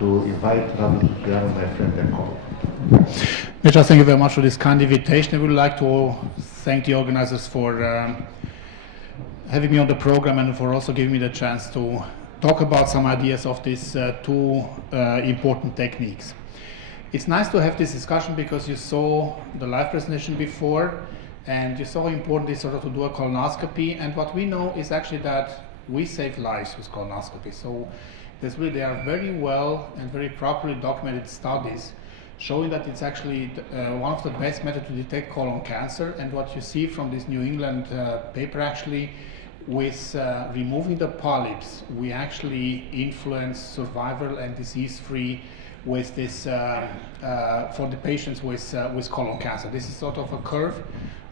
to invite Radu Tutuian, my friend and colleague. Mitchell, thank you very much for this kind invitation. I would like to thank the organizers for having me on the program and for also giving me the chance to talk about some ideas of these two important techniques. It's nice to have this discussion because you saw the live presentation before and you saw how important it is sort of to do a colonoscopy, and what we know is actually that we save lives with colonoscopy. So there are very well and very properly documented studies showing that it's actually one of the best methods to detect colon cancer. And what you see from this New England paper actually, with removing the polyps, we actually influence survival and disease-free with this for the patients with colon cancer. This is sort of a curve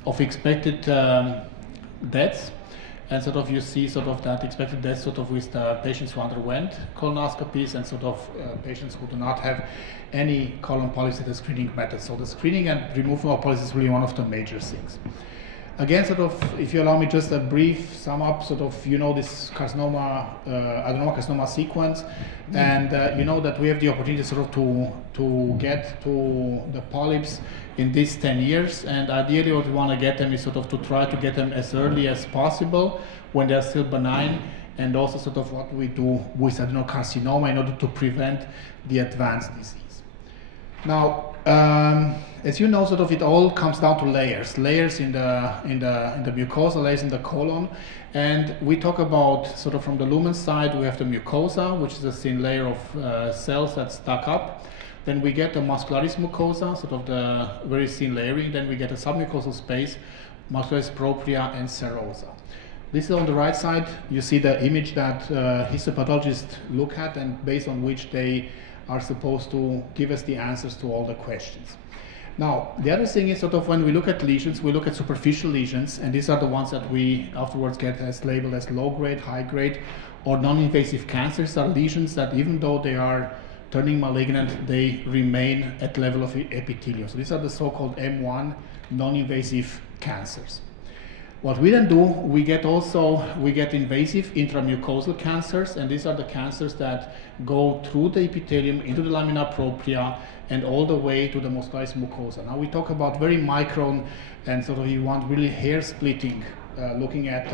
of expected deaths, and sort of you see sort of that expected death sort of with the patients who underwent colonoscopies and sort of patients who do not have any colon polyps at the screening method. So the screening and removal of polyps is really one of the major things. Again, sort of, if you allow me just a brief sum up, sort of, you know, this carcinoma, adenoma carcinoma sequence, and you know that we have the opportunity sort of to get to the polyps in these 10 years, and ideally what we want to get them is sort of to try to get them as early as possible when they're still benign, and also sort of what we do with adenocarcinoma in order to prevent the advanced disease. Now, as you know, sort of it all comes down to layers in the mucosa, layers in the colon, and we talk about sort of from the lumen side we have the mucosa, which is a thin layer of cells that's stuck up. Then we get the muscularis mucosa, sort of the very thin layering. Then we get a submucosal space, muscularis propria and serosa. This is on the right side. You see the image that histopathologists look at and based on which they are supposed to give us the answers to all the questions. Now, the other thing is sort of when we look at lesions, we look at superficial lesions, and these are the ones that we afterwards get as labeled as low-grade, high-grade, or non-invasive cancers. Are lesions that even though they are turning malignant, they remain at level of epithelium. So these are the so-called M1 non-invasive cancers. What we then do, we get invasive intramucosal cancers, and these are the cancers that go through the epithelium into the lamina propria and all the way to the muscularis mucosa. Now we talk about very micron and sort of you want really hair splitting, looking at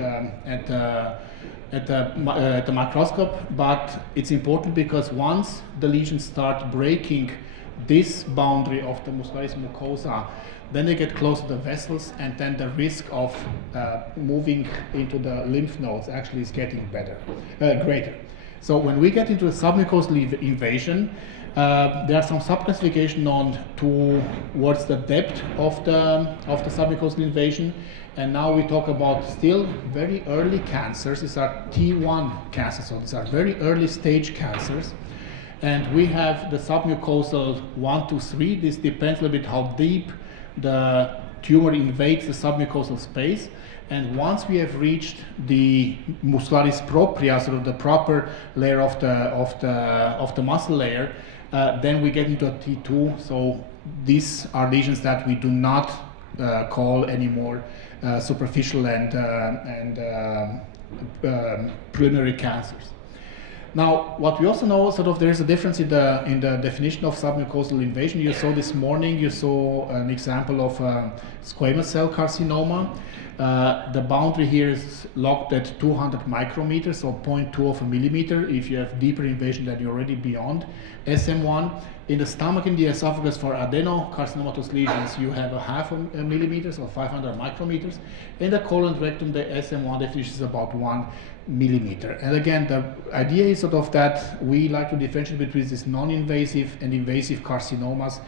the microscope, but it's important because once the lesions start breaking this boundary of the muscularis mucosa, then they get close to the vessels, and then the risk of moving into the lymph nodes actually is getting greater. So when we get into a submucosal invasion, there are some subclassification on towards the depth of the submucosal invasion, and now we talk about still very early cancers. These are T1 cancers, so these are very early stage cancers. And we have the submucosal 1 to 3. This depends a little bit how deep the tumor invades the submucosal space. And once we have reached the muscularis propria, sort of the proper layer of the muscle layer, then we get into a T2. So these are lesions that we do not call anymore superficial and preliminary cancers. Now, what we also know, sort of, there is a difference in the definition of submucosal invasion. You saw this morning, you saw an example of squamous cell carcinoma. The boundary here is locked at 200 micrometers, so 0.2 of a millimeter. If you have deeper invasion, then you're already beyond SM1. In the stomach, in the esophagus, for adenocarcinomatous lesions, you have a half a millimeter, so 500 micrometers. In the colon rectum, the SM1 definition is about 1 millimeter. And again, the idea is sort of that we like to differentiate between these non-invasive and invasive carcinomas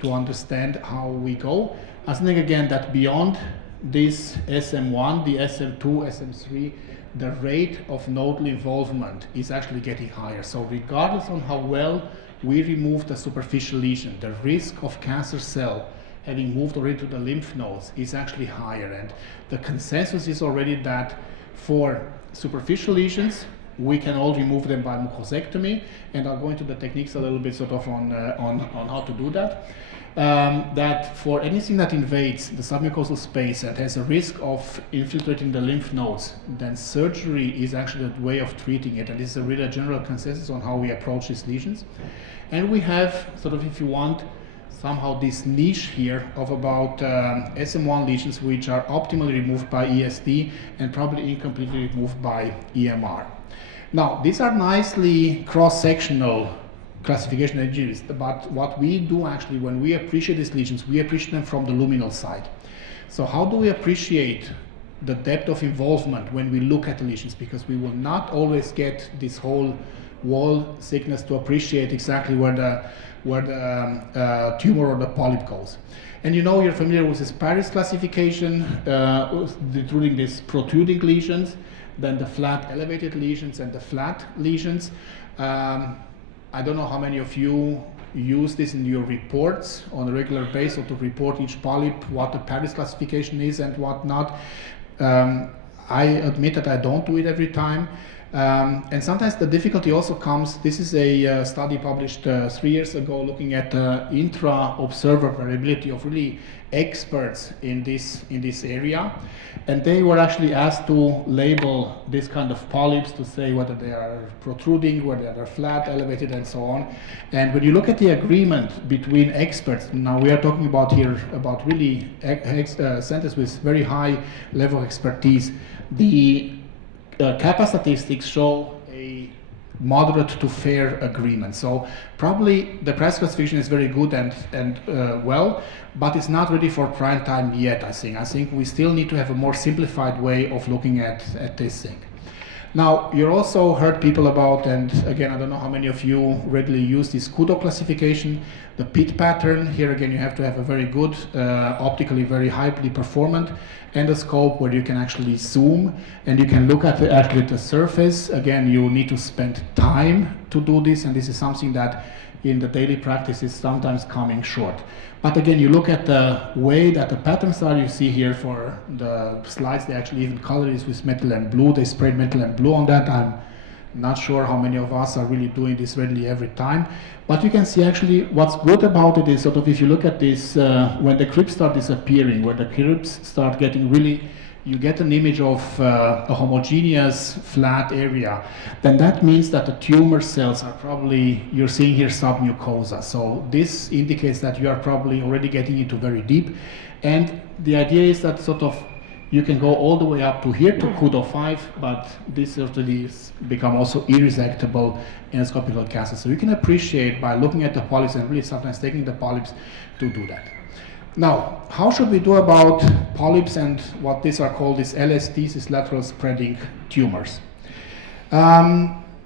to understand how we go. I think again that beyond this SM1, the SM2, SM3, the rate of nodal involvement is actually getting higher. So regardless on how well we remove the superficial lesion, the risk of cancer cell having moved already to the lymph nodes is actually higher. And the consensus is already that for superficial lesions, we can all remove them by mucosectomy, and I'll go into the techniques a little bit sort of on how to do that. That for anything that invades the submucosal space and has a risk of infiltrating the lymph nodes, then surgery is actually the way of treating it, and this is a really general consensus on how we approach these lesions. And we have sort of, if you want, somehow this niche here of about SM1 lesions which are optimally removed by ESD and probably incompletely removed by EMR. Now, these are nicely cross-sectional classification engines, but what we do actually when we appreciate these lesions, we appreciate them from the luminal side. So how do we appreciate the depth of involvement when we look at the lesions? Because we will not always get this whole wall thickness to appreciate exactly where the tumor or the polyp goes. And you know, you're familiar with this Paris classification, including these protruding lesions, then the flat elevated lesions and the flat lesions. I don't know how many of you use this in your reports on a regular basis, or to report each polyp, what the Paris classification is and what not. I admit that I don't do it every time. And sometimes the difficulty also comes, this is a study published 3 years ago looking at the intra-observer variability of really experts in this area. And they were actually asked to label this kind of polyps to say whether they are protruding, whether they are flat, elevated, and so on. And when you look at the agreement between experts, now we are talking about here about really centers with very high level of expertise, the kappa statistics show a moderate to fair agreement. So probably the price classification is very good and well, but it's not ready for prime time yet, I think. I think we still need to have a more simplified way of looking at this thing. Now, you also heard people about, and again, I don't know how many of you regularly use this Kudo classification, the pit pattern. Here again, you have to have a very good, optically very highly performant endoscope where you can actually zoom and you can look at actually the surface. Again, you need to spend time to do this, and this is something that in the daily practice is sometimes coming short. But again, you look at the way that the patterns are, you see here for the slides, they actually even color this with metal and blue. They sprayed metal and blue on that. I'm not sure how many of us are really doing this readily every time. But you can see actually what's good about it is sort of if you look at this, when the crypts start disappearing, where the crypts start getting really, you get an image of a homogeneous flat area, then that means that the tumor cells are probably, you're seeing here submucosa. So this indicates that you are probably already getting into very deep. And the idea is that sort of you can go all the way up to here to Kudo 5, but this certainly become also irresectable endoscopical cancers. So you can appreciate by looking at the polyps and really sometimes taking the polyps to do that. Now, how should we do about polyps and what these are called, these LSTs, these lateral spreading tumors?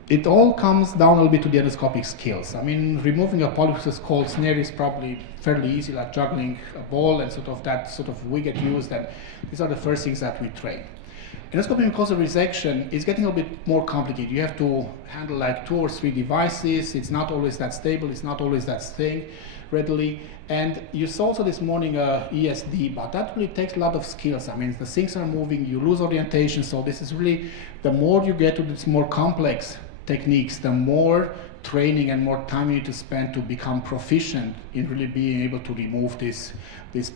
It all comes down a little bit to the endoscopic skills. I mean, removing a polyp with a cold snare is probably fairly easy, like juggling a ball, and sort of that sort of we get used, and these are the first things that we train. Endoscopic mucosal resection is getting a bit more complicated. You have to handle like 2 or 3 devices. It's not always that stable. It's not always that staying readily. And you saw also this morning ESD, but that really takes a lot of skills. I mean, the things are moving, you lose orientation. So this is really, the more you get to these more complex techniques, the more training and more time you need to spend to become proficient in really being able to remove this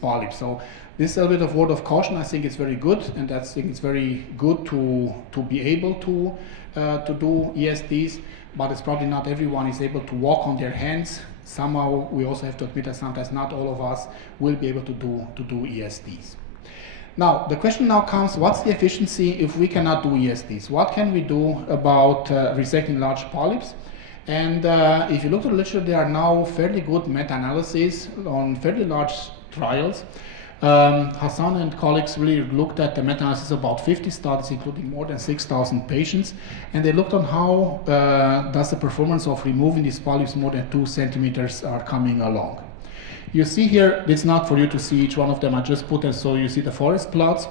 polyp. So this is a bit of word of caution. I think it's very good, and I think it's very good to be able to do ESDs, but it's probably not everyone is able to walk on their hands. Somehow we also have to admit that sometimes not all of us will be able to do ESDs. Now, the question now comes, what's the efficiency if we cannot do ESDs? What can we do about resecting large polyps? And if you look at the literature, there are now fairly good meta-analyses on fairly large trials. Hassan and colleagues really looked at the meta-analysis of about 50 studies, including more than 6,000 patients, and they looked on how does the performance of removing these polyps more than 2 centimeters are coming along. You see here, it's not for you to see each one of them, I just put them so you see the forest plots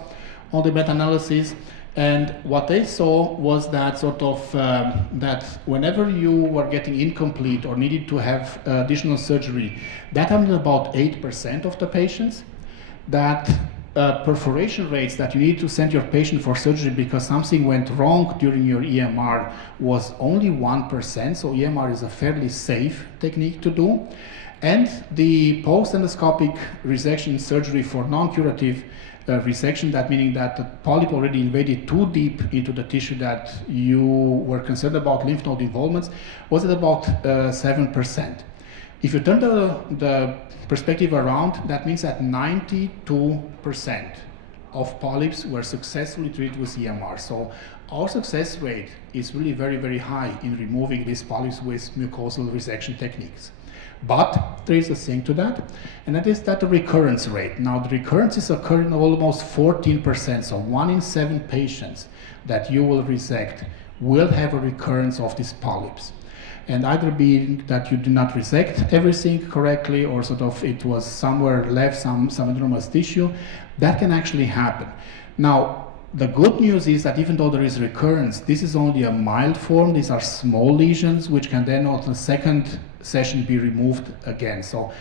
on the meta-analysis. And what they saw was that sort of that whenever you were getting incomplete or needed to have additional surgery, that happened in about 8% of the patients. That perforation rates that you need to send your patient for surgery because something went wrong during your EMR was only 1%, so EMR is a fairly safe technique to do. And the post-endoscopic resection surgery for non-curative resection, that meaning that the polyp already invaded too deep into the tissue that you were concerned about lymph node involvements, was at about 7%. If you turn the perspective around, that means that 92% of polyps were successfully treated with EMR. So our success rate is really very, very high in removing these polyps with mucosal resection techniques. But there is a thing to that, and that is that the recurrence rate. Now the recurrence is occurring almost 14%, so 1 in 7 patients that you will resect will have a recurrence of these polyps. And either being that you do not resect everything correctly, or sort of it was somewhere left some enormous tissue, that can actually happen. Now, the good news is that even though there is recurrence, this is only a mild form. These are small lesions, which can then on the second session be removed again. So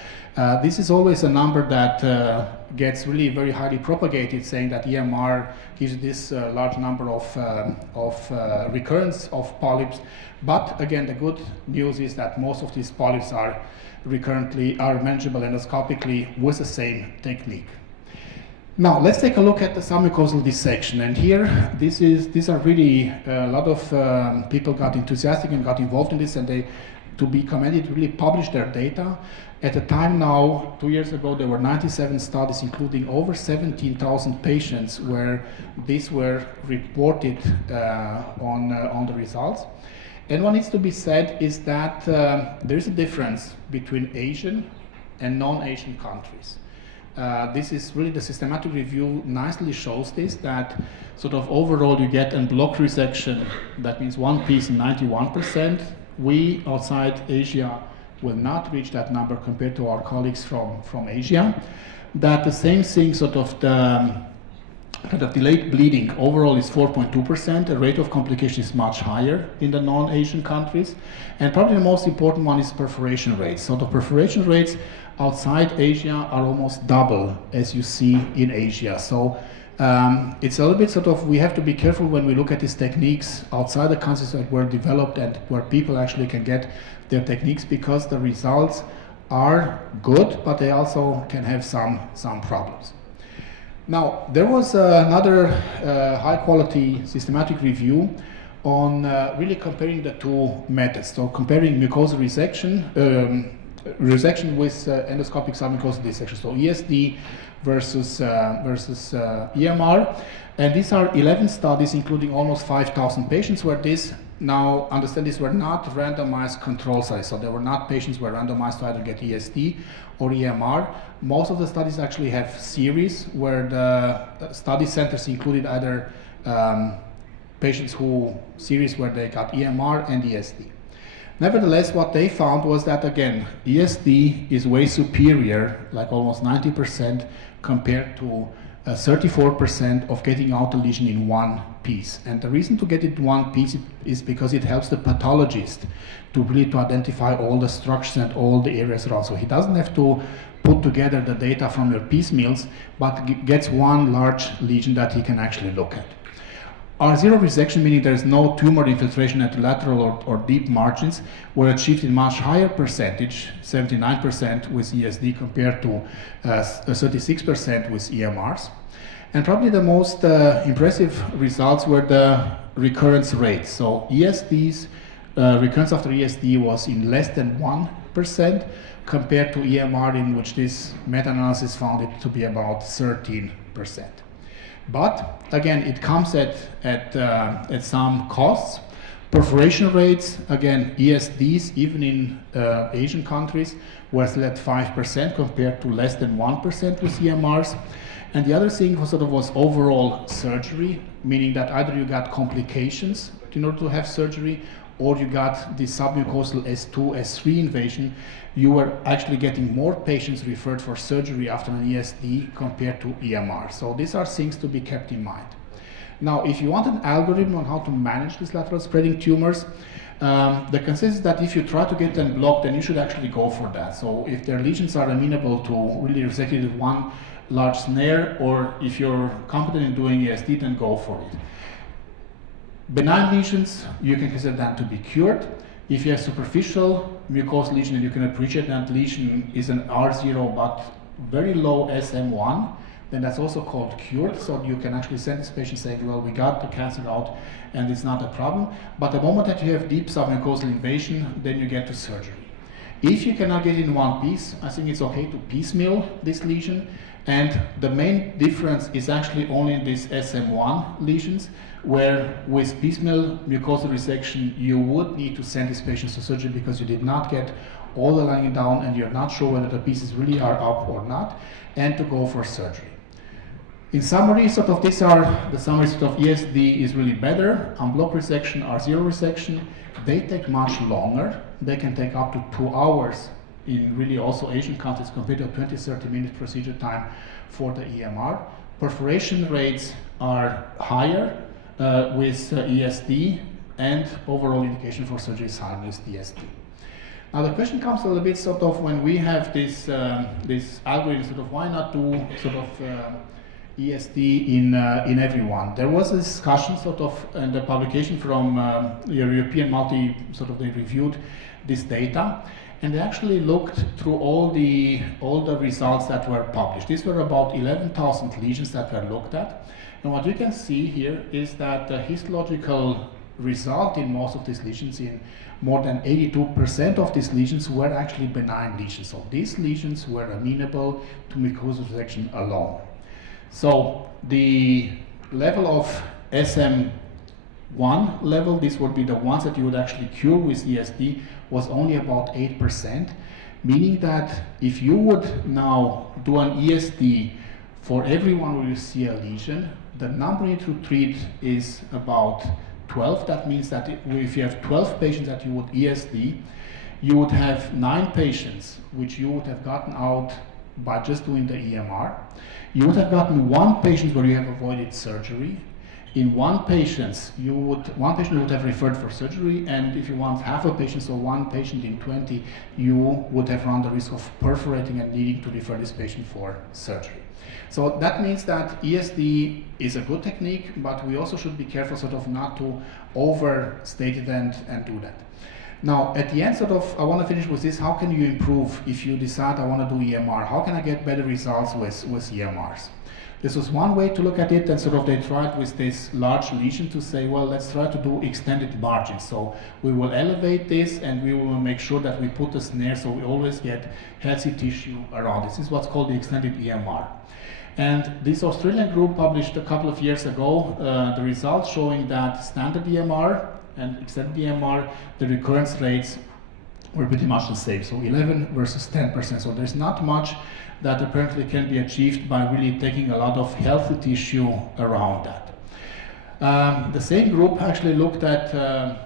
this is always a number that gets really very highly propagated, saying that EMR gives this large number of recurrence of polyps. But again, the good news is that most of these polyps are manageable endoscopically with the same technique. Now let's take a look at the submucosal dissection, and here these are really a lot of people got enthusiastic and got involved in this, and they, to be commended, really published their data. At the time now, 2 years ago, there were 97 studies, including over 17,000 patients, where these were reported on the results. And what needs to be said is that there is a difference between Asian and non-Asian countries. This is really the systematic review nicely shows this, that sort of overall you get a block resection, that means one piece in 91%. We outside Asia will not reach that number compared to our colleagues from Asia. That the same thing, sort of the kind of delayed bleeding overall is 4.2%. The rate of complication is much higher in the non-Asian countries. And probably the most important one is perforation rates. So the perforation rates outside Asia are almost double as you see in Asia. So it's a little bit sort of, we have to be careful when we look at these techniques outside the countries that were developed and where people actually can get their techniques, because the results are good, but they also can have some problems. Now, there was another high-quality systematic review on really comparing the two methods. So comparing mucosal resection, resection with endoscopic submucosal dissection, so ESD versus EMR. And these are 11 studies, including almost 5,000 patients, where this, now understand, these were not randomized control studies. So there were not patients who were randomized to either get ESD or EMR. Most of the studies actually have series where the study centers included either patients who series where they got EMR and ESD. Nevertheless, what they found was that, again, ESD is way superior, like almost 90%, compared to 34% of getting out a lesion in one piece. And the reason to get it in one piece is because it helps the pathologist to really to identify all the structures and all the areas around. So he doesn't have to put together the data from your piecemeals, but gets one large lesion that he can actually look at. R0 resection, meaning there is no tumor infiltration at the lateral or deep margins, were achieved in much higher percentage, 79% with ESD compared to 36% with EMRs. And probably the most impressive results were the recurrence rates. So ESD's recurrence after ESD was in less than 1% compared to EMR, in which this meta-analysis found it to be about 13%. But again, it comes at some costs. Perforation rates, again, ESDs, even in Asian countries, were still at 5% compared to less than 1% with EMRs. And the other thing was overall surgery, meaning that either you got complications in order to have surgery, or you got the submucosal S2, S3 invasion. You were actually getting more patients referred for surgery after an ESD compared to EMR. So these are things to be kept in mind. Now, if you want an algorithm on how to manage these lateral spreading tumors, the consensus is that if you try to get them blocked, then you should actually go for that. So if their lesions are amenable to really resected with one large snare, or if you're competent in doing ESD, then go for it. Benign lesions, you can consider them to be cured. If you have superficial mucosal lesion and you can appreciate that lesion is an R0 but very low SM1, then that's also called cured. So you can actually send this patient saying, well, we got the cancer out and it's not a problem. But the moment that you have deep submucosal invasion, then you get to surgery. If you cannot get in one piece, I think it's okay to piecemeal this lesion. And the main difference is actually only in these SM1 lesions, where with piecemeal mucosal resection, you would need to send these patients to surgery because you did not get all the lining down and you're not sure whether the pieces really are up or not, and to go for surgery. In summary, sort of these are the summaries of ESD is really better. Unblocked resection, R0 resection, they take much longer. They can take up to 2 hours in really also Asian countries compared to a 20-30 minute procedure time for the EMR. Perforation rates are higher with ESD, and overall indication for surgery is higher with ESD. Now the question comes a little bit sort of when we have this this algorithm, sort of why not do sort of ESD in everyone. There was a discussion sort of in the publication from European multi, sort of they reviewed this data, and they actually looked through all the results that were published. These were about 11,000 lesions that were looked at, and what you can see here is that the histological result in most of these lesions, in more than 82% of these lesions, were actually benign lesions. So these lesions were amenable to mucosal resection alone. So the level of SM1 level, these would be the ones that you would actually cure with ESD, was only about 8%, meaning that if you would now do an ESD for everyone where you see a lesion, the number you need to treat is about 12. That means that if you have 12 patients that you would ESD, you would have 9 patients which you would have gotten out by just doing the EMR. You would have gotten 1 patient where you have avoided surgery. In one patient you would have referred for surgery, and if you want half a patient, so 1 patient in 20, you would have run the risk of perforating and needing to refer this patient for surgery. So that means that ESD is a good technique, but we also should be careful sort of not to overstate it and do that. Now, at the end, sort of, I want to finish with this. How can you improve if you decide I want to do EMR? How can I get better results with EMRs? This was one way to look at it, and sort of they tried with this large lesion to say, well, let's try to do extended margins. So we will elevate this and we will make sure that we put a snare so we always get healthy tissue around. This is what's called the extended EMR. And this Australian group published a couple of years ago the results showing that standard EMR and extended EMR, the recurrence rates were pretty much the same. So 11 versus 10%. So there's not much that apparently can be achieved by really taking a lot of healthy tissue around that. The same group actually looked at there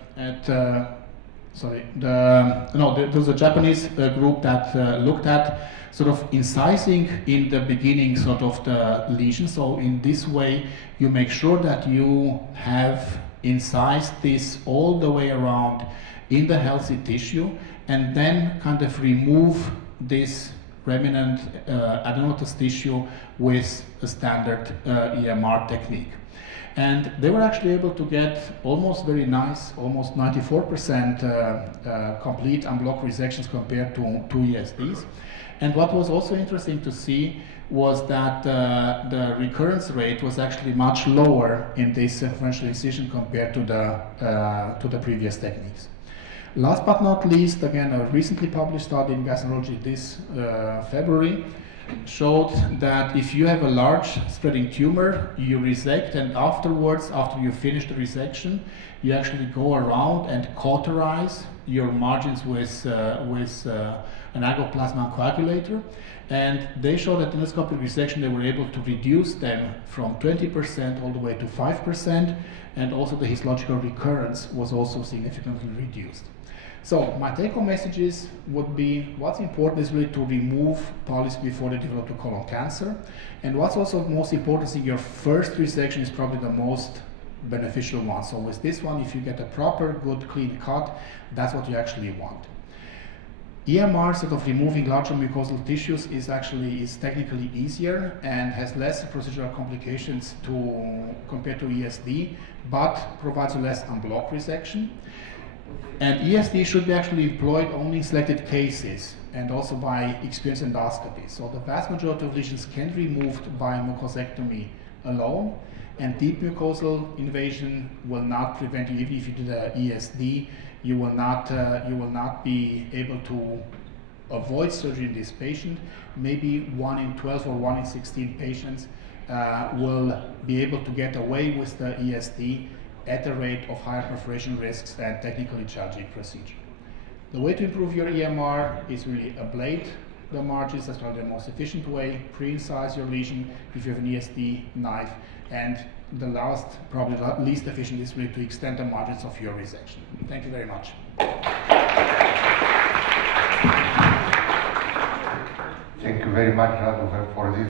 was a Japanese group that looked at sort of incising in the beginning sort of the lesion. So in this way, you make sure that you have incised this all the way around in the healthy tissue, and then kind of remove this remnant adenomatous tissue with a standard EMR technique. And they were actually able to get almost very nice, almost 94% complete unblocked resections compared to ESDs. And what was also interesting to see was that the recurrence rate was actually much lower in this circumferential incision compared to the previous techniques. Last but not least, again, a recently published study in gastroenterology this February showed that if you have a large spreading tumor, you resect, and afterwards, after you finish the resection, you actually go around and cauterize your margins with an agoplasma coagulator. And they showed that in endoscopic resection, they were able to reduce them from 20% all the way to 5%, and also the histological recurrence was also significantly reduced. So my take-home messages would be, what's important is really to remove polyps before they develop to colon cancer. And what's also most important is your first resection is probably the most beneficial one. So with this one, if you get a proper, good, clean cut, that's what you actually want. EMR, sort of removing larger mucosal tissues, is technically easier and has less procedural complications compared to ESD, but provides less en-bloc resection. And ESD should be actually employed only in selected cases and also by experienced endoscopy. So the vast majority of lesions can be removed by mucosectomy alone, and deep mucosal invasion will not prevent you. Even if you do the ESD, you will not be able to avoid surgery in this patient. Maybe 1 in 12 or 1 in 16 patients will be able to get away with the ESD at the rate of higher perforation risks and technically challenging procedure. The way to improve your EMR is really ablate the margins. That's probably the most efficient way. Pre-incise your lesion if you have an ESD knife, and the last, probably least efficient, is really to extend the margins of your resection. Thank you very much. Thank you very much, Radu, for this